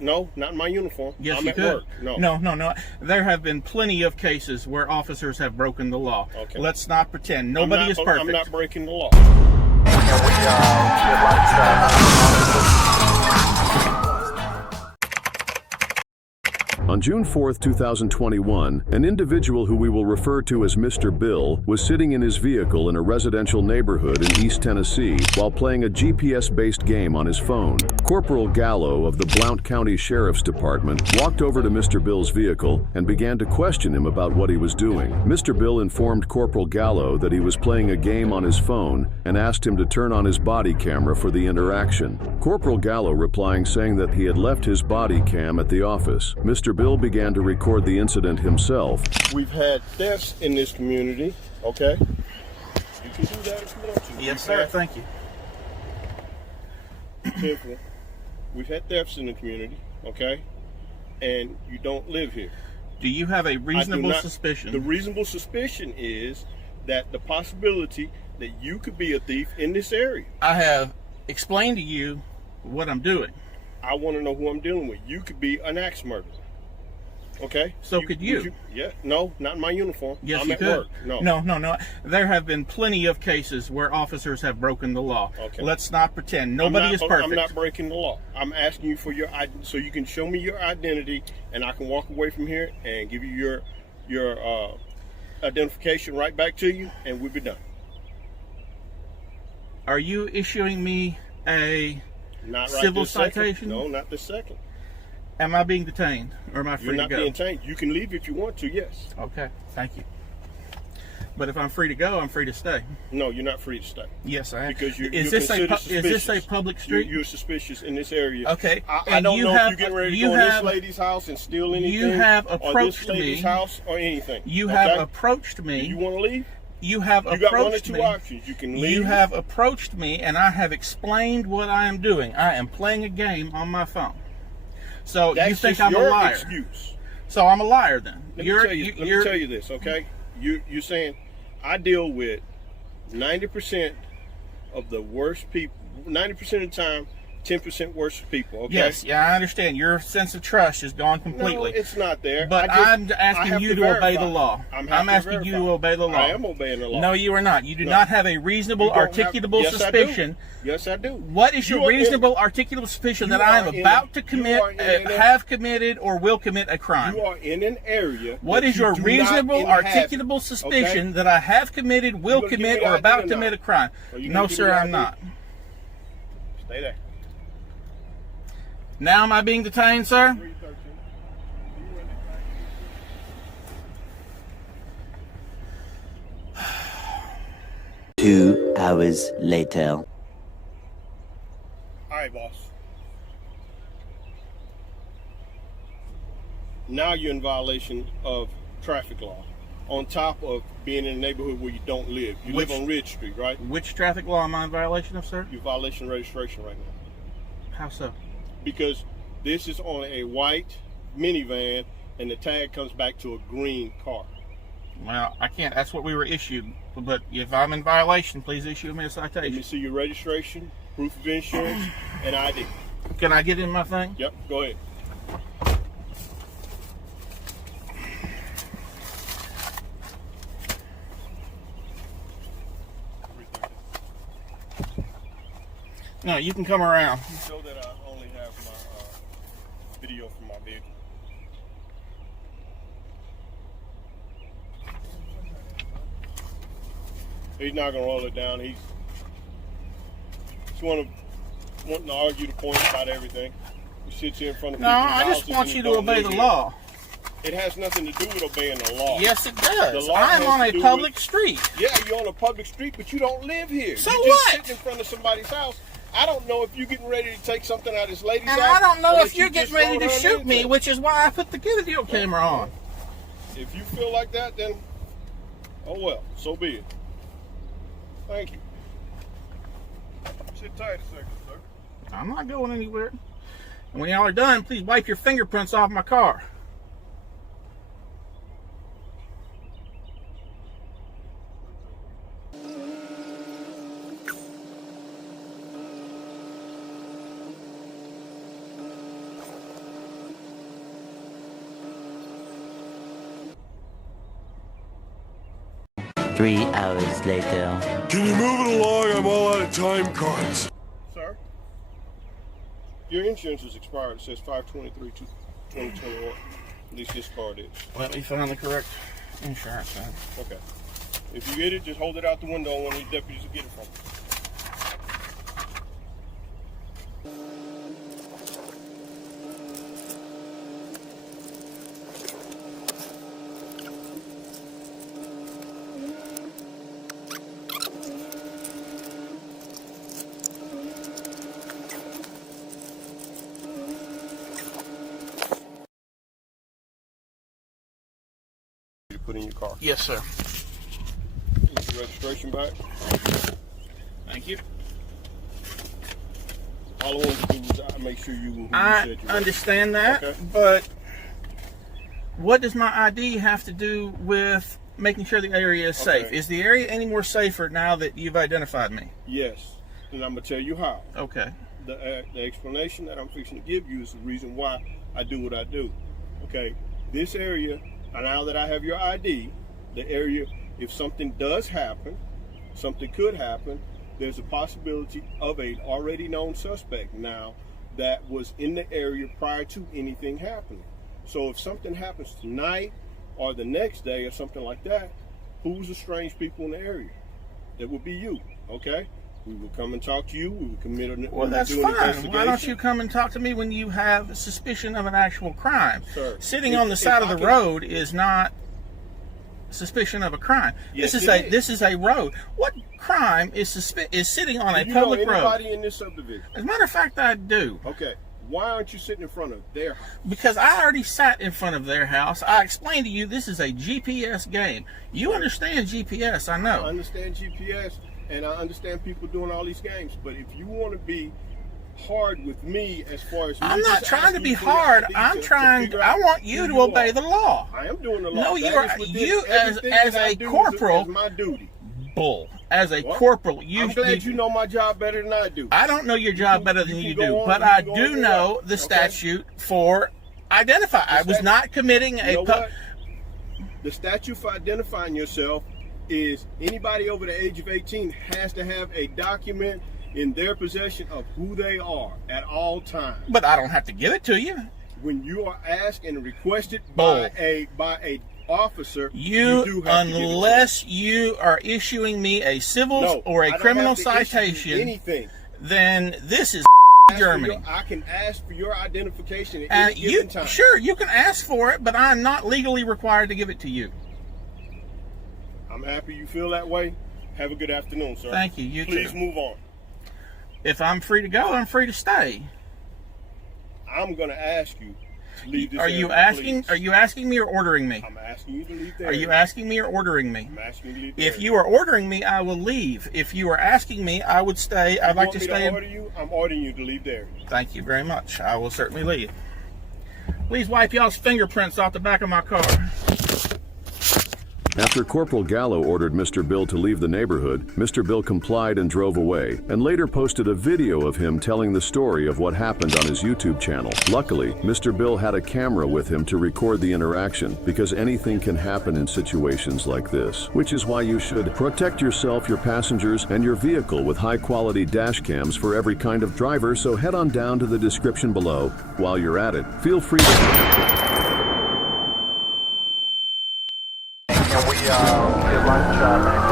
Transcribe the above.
No, not in my uniform. Yes, I'm you at could. work. No. No. There have been plenty of cases where officers have broken the law. Okay. Let's not pretend. Nobody is perfect. I'm not breaking the law. On June 4th, 2021, an individual who we will refer to as Mr. Bill was sitting in his vehicle in a residential neighborhood in East Tennessee while playing a GPS-based game on his phone. Corporal Gallo of the Blount County Sheriff's Department walked over to Mr. Bill's vehicle and began to question him about what he was doing. Mr. Bill informed Corporal Gallo that he was playing a game on his phone and asked him to turn on his body camera for the interaction. Corporal Gallo replying saying that he had left his body cam at the office. Mr. Bill began to record the incident himself. We've had thefts in this community, okay? You can do that if you want to. Yes, sir. Thank you. Simple. We've had thefts in the community, okay? And you don't live here. Do you have a reasonable suspicion? The reasonable suspicion is that the possibility that you could be a thief in this area. I have explained to you what I'm doing. I want to know who I'm dealing with. You could be an axe murderer. Okay? So could you? Yeah. No, not in my uniform. Yes, I'm you at could. work. No. There have been plenty of cases where officers have broken the law. Okay. Let's not pretend. Nobody is perfect. I'm not breaking the law. I'm asking you for your so you can show me your identity, and I can walk away from here and give you your identification right back to you, and we'll be done. Are you issuing me a Not right civil this second. citation? No, not this second. Am I being detained, or am I free You're to not go? being detained. You can leave if you want to, yes. Okay, thank you. But if I'm free to go, I'm free to stay. No, you're not free to stay. Yes, I am. Because you're is this suspicious. a public street? You're suspicious in this area. Okay. I don't know if you're getting ready to go in this lady's house and steal anything. You have or approached this lady's me. house or anything. You have approached me. You want to leave? You have approached me. You got one or two options. You can leave. You have approached me, and I have explained what I am doing. I am playing a game on my phone. So That's you think just I'm your a liar? Excuse. So I'm a liar then. Let me tell you this, okay? You're saying I deal with 90% of the worst people. 90% of the time, 10% worse people. Okay. Yes, yeah, I understand. Your sense of trust is gone completely. No, it's not there. But I'm asking you to obey the law. I'm asking you to obey the law. I am obeying the law. No, you are not. You do not have a reasonable, articulable suspicion. Yes, I do. What is your reasonable, articulable suspicion that I am about to commit, have committed, or will commit a crime? You are in an area. What is your reasonable, articulable suspicion that I have committed, will commit, or about to commit a crime? No, sir, I'm not. Stay there. Now am I being detained, sir? 2 hours later. All right, boss. Now you're in violation of traffic law. On top of being in a neighborhood where you don't live. You live on Ridge Street, right? Which traffic law am I in violation of, sir? You're violation of registration right now. How so? Because this is on a white minivan and the tag comes back to a green car. Well, I can't. That's what we were issued. But if I'm in violation, please issue me a citation. Let me see your registration, proof of insurance, and ID. Can I get in my thing? Yep, go ahead. No, you can come around. You show that I only have my video from my vehicle. He's not gonna roll it down. He's wanting to argue the point about everything. He sits here in front of No, I just want you to obey the law. It has nothing to do with obeying the law. Yes, it does. The law I'm has on to a do public with- street. Yeah, you're on a public street, but you don't live here. So you're just what? sitting in front of somebody's house. I don't know if you're getting ready to take something out of this lady's And house. I don't know or if you're just getting ready to thrown her shoot into me, it. which is why I put the video camera on. If you feel like that, then, oh well, so be it. Thank you. Sit tight a second, sir. I'm not going anywhere. And when y'all are done, please wipe your fingerprints off my car. 3 hours later. Can you move it along? I'm all out of time cards. Sir, your insurance is expired. It says 5/23/2021. At least this card is. Let me find the correct insurance then. Okay. If you get it, just hold it out the window and one of these deputies will get it from you. Put in your car. Yes, sir. Get your registration back. Thank you. All I wanted to do was make sure you I understand that, okay. But what does my ID have to do with making sure the area is safe? Okay. Is the area any more safer now that you've identified me? Yes, and I'm gonna tell you how. Okay. The explanation that I'm fixing to give you is the reason why I do what I do. Okay, this area, now that I have your ID, the area, if something does happen, something could happen, there's a possibility of a already known suspect now that was in the area prior to anything happening. So if something happens tonight or the next day or something like that, who's the strange people in the area? That would be you, okay? We would come and talk to you. We would commit an Well, that's fine. Why don't you come and talk to me when you have suspicion of an actual crime? Sir, Sitting on the side of the road is not suspicion of a crime. Yes, This is a road. What crime is sitting on a Do you public know road? anybody in this subdivision? As a matter of fact, I do. Okay. Why aren't you sitting in front of their house? Because I already sat in front of their house. I explained to you this is a GPS game. You understand GPS, I know. I understand GPS, and I understand people doing all these games. But if you want to be hard with me as far as me I'm not just trying to asking be you for your hard. ID I'm to trying. figure I out want who you to obey are. the law. I am doing the law. No, That you are. is within You everything as that I a do corporal. is my duty. Bull. As a What? corporal, I'm glad you know my job better than I do. I don't know your job better than you can do, go on, but you I can go do on your know way. the Okay. statute for identify. I was not committing You a. know what? The statute for identifying yourself is anybody over the age of 18 has to have a document in their possession of who they are at all times. But I don't have to give it to you. When you are asked and requested Bull. by a officer, You, do have to give it to them. unless you are issuing me a civil No, or I a don't criminal have to issue you citation, anything. then this is Ask for Germany. I can ask for your identification at And any you, given time. sure, you can ask for it, but I'm not legally required to give it to you. I'm happy you feel that way. Have a good afternoon, sir. Thank you. You Please too. move on. If I'm free to go, I'm free to stay. I'm going to ask you to leave this Are you area, asking? please. Are you asking me or ordering me? I'm asking you to leave the Are you area. asking me or ordering me? I'm asking you to leave the If area. you are ordering me, I will leave. If you are asking me, I would stay. I'd like to Want me stay. order you? I'm ordering you to leave the area. Thank you very much. I will certainly leave. Please wipe y'all's fingerprints off the back of my car. After Corporal Gallo ordered Mr. Bill to leave the neighborhood, Mr. Bill complied and drove away, and later posted a video of him telling the story of what happened on his YouTube channel. Luckily, Mr. Bill had a camera with him to record the interaction, because anything can happen in situations like this, which is why you should protect yourself, your passengers, and your vehicle with high-quality dash cams for every kind of driver, so head on down to the description below. While you're at it, feel free to... Can we get lunch